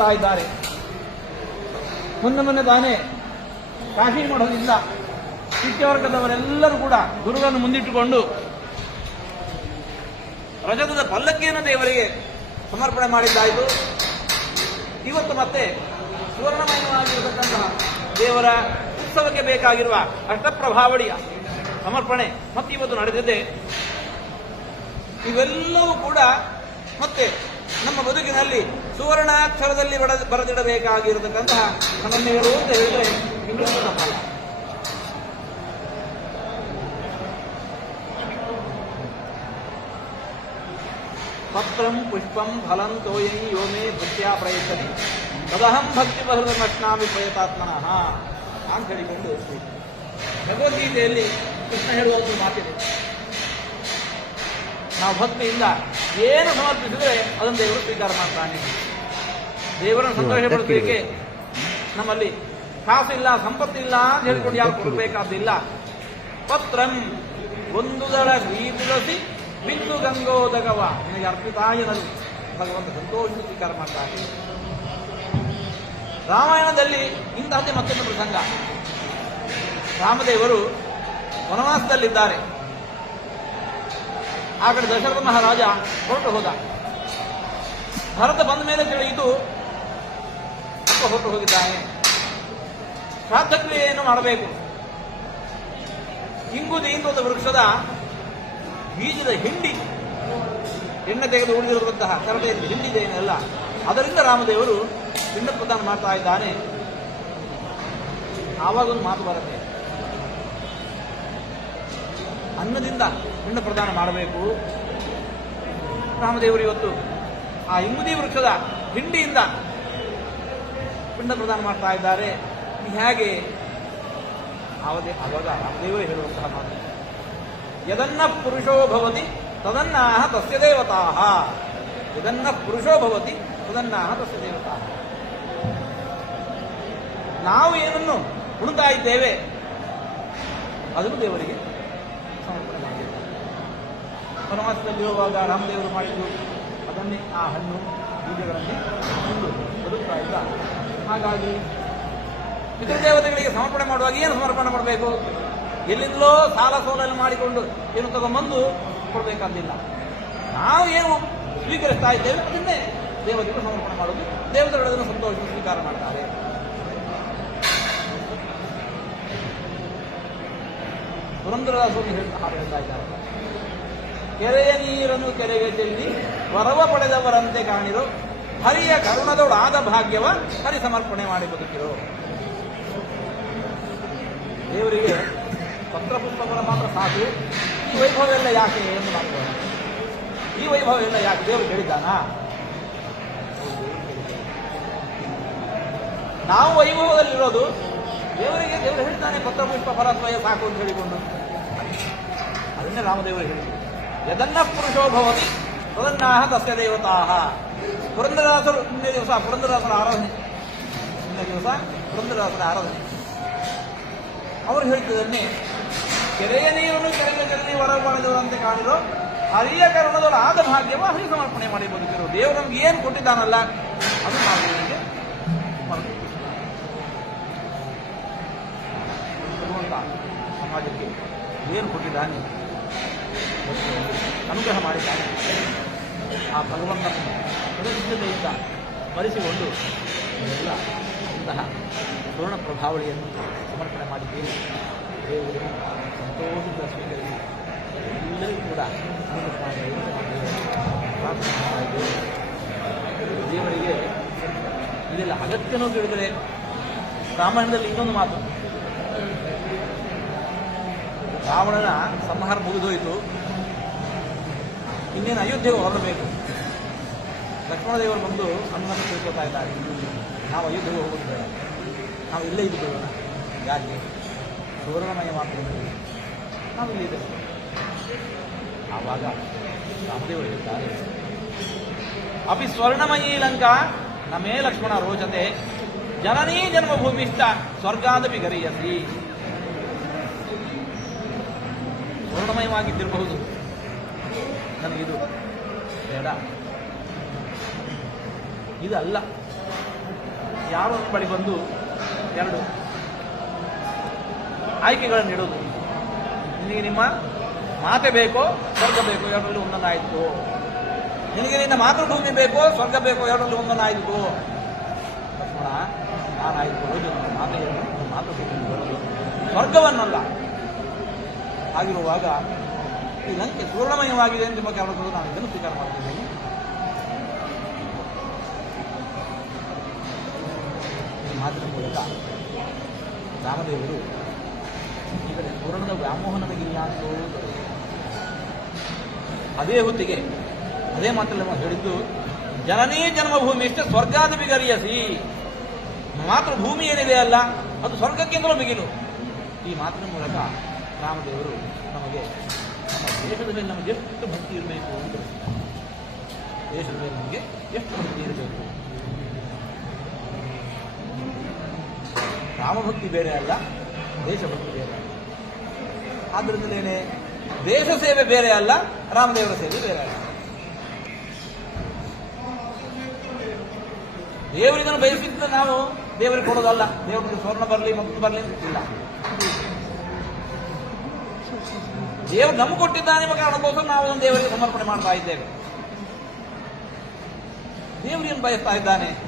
ತಾ ಇದ್ದಾರೆ. ಮೊನ್ನೆ ಮೊನ್ನೆ ತಾನೇ ಕಾಶಿ ಮಾಡೋದಿಲ್ಲ ಶಿಷ್ಯವರ್ಗದವರೆಲ್ಲರೂ ಕೂಡ ಗುರುಗಳನ್ನು ಮುಂದಿಟ್ಟುಕೊಂಡು ರಜತದ ಪಲ್ಲಕ್ಕಿಯನ್ನು ದೇವರಿಗೆ ಸಮರ್ಪಣೆ ಮಾಡಿದ್ದಾಯಿತು. ಇವತ್ತು ಮತ್ತೆ ಸುವರ್ಣಮಯವಾಗಿರತಕ್ಕಂತಹ ದೇವರ ಉತ್ಸವಕ್ಕೆ ಬೇಕಾಗಿರುವ ಅಷ್ಟಪ್ರಭಾವಳಿಯ ಸಮರ್ಪಣೆ ಮತ್ತೆ ಇವತ್ತು ನಡೆದಿದೆ. ಇವೆಲ್ಲವೂ ಕೂಡ ಮತ್ತೆ ನಮ್ಮ ಬದುಕಿನಲ್ಲಿ ಸುವರ್ಣಾಕ್ಷರದಲ್ಲಿ ಬಡ ಬರೆದಿಡಬೇಕಾಗಿರತಕ್ಕಂತಹ ಸಮನ್ವಯಗಳು ಅಂತ ಹೇಳಿದ್ರೆ ಇನ್ನೊಂದು ತಪ್ಪಲ್ಲ ಪತ್ರಂ ಪುಷ್ಪಂ ಫಲಂ ತೋಯೈ ಯೋಮೇ ಭಕ್ತ್ಯಾ ಪ್ರಯತ್ನ ತದಹಂ ಭಕ್ತಿ ಬಹೃತಮಶ್ನಾಮಿ ಪ್ರಯತಾತ್ಮನಃ ಅಂತ ಹೇಳಿಕೊಂಡು ಭಗವದ್ಗೀತೆಯಲ್ಲಿ ಕೃಷ್ಣ ಹೇಳುವ ಮಾತಿದೆ. ನಾವು ಭಕ್ತಿಯಿಂದ ಏನು ಸಮರ್ಪಿಸಿದ್ರೆ ಅದನ್ನು ದೇವರು ಸ್ವೀಕಾರ ಮಾಡ್ತಾನೆ. ದೇವರನ್ನು ಸಂತೋಷ ಪಡಿಸಲಿಕ್ಕೆ ನಮ್ಮಲ್ಲಿ ಕಾಸಿಲ್ಲ ಸಂಪತ್ತಿಲ್ಲ ಅಂತ ಹೇಳಿಕೊಂಡು ಯಾರು ಕೊಡಬೇಕಾದಿಲ್ಲ ಪತ್ರಂ ಒಂದು ದಳ ತುಳಸಿ ಬಿಂದು ಗಂಗೋದಗವ. ನಿನಗೆ ಅರ್ಪಿತಾಯನದು ಭಗವಂತ ಸಂತೋಷ ಸ್ವೀಕಾರ ಮಾಡ್ತಾರೆ ರಾಮಾಯಣದಲ್ಲಿ ಇಂತಹದ್ದೇ ಮತ್ತೊಂದು ಪ್ರಸಂಗ. ರಾಮದೇವರು ವನವಾಸದಲ್ಲಿದ್ದಾರೆ. ಆ ಕಡೆ ದಶರಥ ಮಹಾರಾಜ ಹೊರಟು ಹೋದ. ಭರತ ಬಂದ ಮೇಲೆ ತಿಳಿಯಿತು ಅಪ್ಪ ಹೊರಟು ಹೋಗಿದ್ದಾನೆ. ಶ್ರಾದ್ದ ಕ್ರಿಯೆಯನ್ನು ಮಾಡಬೇಕು. ಇಂಗು ಅಂತ ಒಂದು ವೃಕ್ಷದ ಬೀಜದ ಹಿಂಡಿ. ಎಣ್ಣೆ ತೆಗೆದು ಉಳಿದಿರುವಂತಹ ಕರಡೆಯಲ್ಲಿ ಹಿಂಡಿದೆ ಏನಲ್ಲ, ಅದರಿಂದ ರಾಮದೇವರು ಪಿಂಡ ಪ್ರದಾನ ಮಾಡ್ತಾ ಇದ್ದಾನೆ. ಆವಾಗೊಂದು ಮಾತು ಬರುತ್ತೆ. ಅನ್ನದಿಂದ ಪಿಂಡ ಪ್ರದಾನ ಮಾಡಬೇಕು. ರಾಮದೇವರು ಇವತ್ತು ಆ ಇಂಗುದಿ ವೃಕ್ಷದ ಹಿಂಡಿಯಿಂದ ಪಿಂಡ ಪ್ರದಾನ ಮಾಡ್ತಾ ಇದ್ದಾರೆ. ಹೇಗೆ ಅವದೇ ಅವಾಗ ರಾಮದೇವರೇ ಹೇಳುವಂತಹ ಮಾತು. ಯದನ್ನ ಪುರುಷೋ ಭವತಿ, ತದನ್ನಾಹ ತಸ್ಯ ದೇವತಾಹ. ಯದನ್ನ ಪುರುಷೋ ಭವತಿ, ತದನ್ನಾಹ ತಸ್ಯ ದೇವತಾ ನಾವು ಏನನ್ನು ಉಣ್ತಾ ಇದ್ದೇವೆ ಅದನ್ನು ದೇವರಿಗೆ ಸಮರ್ಪಣೆ ಮಾಡಬೇಕು ವನವಾಸದಲ್ಲಿ ಹೋಗುವಾಗ ರಾಮದೇವರು ಮಾಡಿದ್ದು, ಅದನ್ನೇ ಆ ಹಣ್ಣು ಬೀಜಗಳಲ್ಲಿ ಬದುಕ್ತಾ ಹಾಗಾಗಿ ಪಿತೃದೇವತೆಗಳಿಗೆ ಸಮರ್ಪಣೆ ಮಾಡುವಾಗ ಏನು ಸಮರ್ಪಣೆ ಮಾಡಬೇಕು? ಎಲ್ಲಿಂದಲೋ ಸಾಲ ಸೋಲಲ್ಲಿ ಮಾಡಿಕೊಂಡು ಏನು ತಗೊಂಬಂದು ಕೊಡಬೇಕಾದಿಲ್ಲ ನಾವು ಏನು ಸ್ವೀಕರಿಸ್ತಾ ಇದ್ದೇವೆ, ಅದನ್ನೇ ದೇವತೆಗಳು ಸಮರ್ಪಣೆ ಮಾಡೋದು ದೇವತೆಗಳು ಅದನ್ನು ಸಂತೋಷ ಸ್ವೀಕಾರ ಮಾಡ್ತಾರೆ. ಪುರಂದರದಾಸರು ಹೇಳ್ತಾ ಇದ್ದಾರೆ. ಕೆರೆಯ ನೀರನ್ನು ಕೆರೆಗೆ ಚೆಲ್ಲಿ, ವರವ ಪಡೆದವರಂತೆ ಕಾಣಿರು. ಹರಿಯ ಕರುಣದೊಳಾದ ಭಾಗ್ಯವ ಹರಿ ಸಮರ್ಪಣೆ ಮಾಡಿ ಬದುಕಿರು ದೇವರಿಗೆ ಪತ್ರಪುಷ್ಪಗಳ ಮಾತ್ರ ಸಾಕು. ಈ ವೈಭವ ಎಲ್ಲ ಯಾಕೆ ಎಂದು ಮಾಡ್ತಾರೆ ಈ ವೈಭವ ಎಲ್ಲ ಯಾಕೆ ದೇವರು ಹೇಳಿದ್ದಾನಾ ನಾವು ವೈಭವದಲ್ಲಿರೋದು ದೇವರಿಗೆ ದೇವರು ಹೇಳ್ತಾನೆ ಪತ್ರ ಪುಷ್ಪ ಫಲತ್ವಯ ಸಾಕು ಅಂತ ಹೇಳಿಕೊಂಡು. ಅದನ್ನೇ ರಾಮದೇವರು ಹೇಳಿದರು. ಯದನ್ನ ಪುರುಷೋ ಭವತಿ, ತದನ್ನಾಹ ತಸ್ಯ ದೇವತಾಹ. ಪುರಂದರದಾಸರು ನಿನ್ನೆ ದಿವಸ ಪುರಂದರದಾಸರ ಆರಾಧನೆ. ಹಿಂದಿನ ದಿವಸ ಪುರಂದರದಾಸರ ಆರಾಧನೆ. ಅವರು ಹೇಳ್ತಿದ್ದನ್ನೇ ಕೆರೆಯ ನೀರನ್ನು ಕೆರೆಯ ಜಲ್ಲಿ ಹೊರ ಅಂತ ಕಾಣಿರೋ ಹರಿಯ ಕರುಣದೊಳ ಆದ ಭಾಗ್ಯವ ಹರಿ ಸಮರ್ಪಣೆ ಮಾಡಿ ಬದುಕಿರೋ ದೇವರು ನಮ್ಗೆ ಏನು ಕೊಟ್ಟಿದ್ದಾನಲ್ಲ, ಅದು ನಾವು ದೇವರಿಗೆ ಸಮಾಜಕ್ಕೆ ಏನು ಕೊಟ್ಟಿದ್ದಾನೆ? ಅನುಗ್ರಹ ಮಾಡಿದ್ದಾನೆ. ಆ ಭಗವಂತನನ್ನು ಪ್ರತಿಷ್ಠತೆಯಿಂದ ಸ್ಮರಿಸಿಕೊಂಡು ಎಲ್ಲ ಅಂತಹ ಸುವರ್ಣ ಪ್ರಭಾವಳಿಯನ್ನು ಸಮರ್ಪಣೆ ಮಾಡಿದ್ದೀರಿ. ದೇವರು, ಸಂತೋಷದಿಂದ ಸ್ವೀಕರಿಸಿ. ಎಲ್ಲರಿಗೂ ಕೂಡ. ದೇವರಿಗೆ ಇದೆಲ್ಲ ಅಗತ್ಯನೂ ತಿಳಿದರೆ ರಾಮಾಯಣದಲ್ಲಿ ಇನ್ನೊಂದು ಮಾತು. ರಾವಣನ ಸಂಹಾರ ಮುಗಿದೋಯಿತು. ಇನ್ನೇನು ಅಯೋಧ್ಯೆಗೆ ಹೊರಡಬೇಕು ಲಕ್ಷ್ಮಣದೇವರು ಬಂದು ನಮ್ಮನ್ನು ತಿಳ್ಕೊತಾ ಇದ್ದಾರೆ. ನಾವು ಅಯೋಧ್ಯೆಗೆ ಹೋಗೋದು ಬೇಡ ನಾವು ಇಲ್ಲೇ ಇದ್ದು ಯಾಕೆ ಸುವರ್ಣಮಯ ಮಾತ್ರ ನಾವು ಇಲ್ಲಿದ್ದೇವೆ ಆವಾಗ ರಾಮದೇವರು ಹೇಳ್ತಾರೆ, ಅಪಿ ಸ್ವರ್ಣಮಯೀ ಲಂಕಾ, ನಮೇ ಲಕ್ಷ್ಮಣ ರೋಚತೆ, ಜನನೀ ಜನ್ಮಭೂಮಿಷ್ಟ ಸ್ವರ್ಗಾದಪಿ ಗರಿಯಸಿ. ಸ್ವರ್ಣಮಯವಾಗಿದ್ದಿರಬಹುದು. ನನಗಿದು ಬೇಡ. ಇದಲ್ಲ. ಯಾರ ಬಳಿ ಬಂದು ಎರಡು ಆಯ್ಕೆಗಳನ್ನು ಇಡೋದು. ನಿನಗೆ ನಿಮ್ಮ ಮಾತೆ ಬೇಕೋ, ಸ್ವರ್ಗ ಬೇಕೋ, ಎರಡರಲ್ಲಿ ಒಂದನ್ನಾಯಿತು. ನಿನಗೆ ನಿನ್ನ ಮಾತೃಭೂಮಿ ಬೇಕೋ, ಸ್ವರ್ಗ ಬೇಕೋ, ಎರಡರಲ್ಲಿ ಒಂದನ್ನಾಯಿತು. ಲಕ್ಷ್ಮಣ ನಾನಾಯಿತು ಹೌದು ನನ್ನ ಮಾತೆಯನ್ನು ಮಾತೃಭೂಮಿ ಸ್ವರ್ಗವನ್ನಲ್ಲ. ಆಗಿರುವಾಗ ಈ ಲಂಕೆ ಸುವರ್ಣಮಯವಾಗಿದೆ ಬಗ್ಗೆ ಕಾರಣದಿಂದ ನಾನು ಇದನ್ನು ಸ್ವೀಕಾರ ಮಾಡ್ತಿದ್ದೇನೆ. ಮಾತಿನ ಮೂಲಕ ರಾಮದೇವರು ಈ ಕಡೆ ಪೂರ್ಣದ ವ್ಯಾಮೋಹ ನನಗಿಲ್ಲ ಅದೇ ಹೊತ್ತಿಗೆ ಅದೇ ಮಾತಲ್ಲಿ ನಾವು ಹೇಳಿದ್ದು, ಜನನೇ ಜನ್ಮಭೂಮಿ ಇಷ್ಟ ಸ್ವರ್ಗಾದ ಬಿಗರಿಯಸಿ. ಮಾತೃಭೂಮಿ ಏನಿದೆ ಅಲ್ಲ, ಅದು ಸ್ವರ್ಗಕ್ಕಿಂತಲೂ ಬಿಗಿಲು ಈ ಮಾತಿನ ಮೂಲಕ ರಾಮದೇವರು ನಮಗೆ ನಮ್ಮ ದೇಶದ ಮೇಲೆ ನಮಗೆ ಎಷ್ಟು ಭಕ್ತಿ ಇರಬೇಕು ಅಂತ. ದೇಶದ ಮೇಲೆ ನಮಗೆ ಎಷ್ಟು ಭಕ್ತಿ ಇರಬೇಕು? ರಾಮಭಕ್ತಿ ಬೇರೆ ಅಲ್ಲ, ದೇಶಭಕ್ತಿ ಬೇರೆ ಅಲ್ಲ. ಆದ್ದರಿಂದಲೇನೆ ದೇಶ ಸೇವೆ ಬೇರೆ ಅಲ್ಲ, ರಾಮದೇವರ ಸೇವೆ ಬೇರೆ ಅಲ್ಲ. ದೇವರಿಗನ್ನು ಬಯಸಿದ್ರೆ ನಾವು ದೇವರಿಗೆ ಕೊಡೋದಲ್ಲ. ದೇವರಿಗೆ ಸ್ವರ್ಣ ಬರಲಿ, ಮುಕ್ತಿ ಬರಲಿ ಇಲ್ಲ. ದೇವರು ನಮ್ಗೆ ಕೊಟ್ಟಿದ್ದಾನೆ ಎಂಬ ಕಾರಣಕ್ಕೋಸ್ಕರ ನಾವು ದೇವರಿಗೆ ಸಮರ್ಪಣೆ ಮಾಡ್ತಾ ಇದ್ದೇವೆ. ದೇವರೇನು ಬಯಸ್ತಾ ಇದ್ದಾನೆ?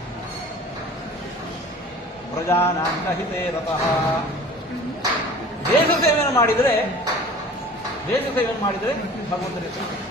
ಪ್ರಜಾನಾಂತ ಹಿತೇ ರತಃ ದೇಶ ಸೇವೆಯನ್ನು ಮಾಡಿದರೆ ದೇಶ ಸೇವೆಯನ್ನು ಮಾಡಿದರೆ ಭಗವಂತನಿಗೆ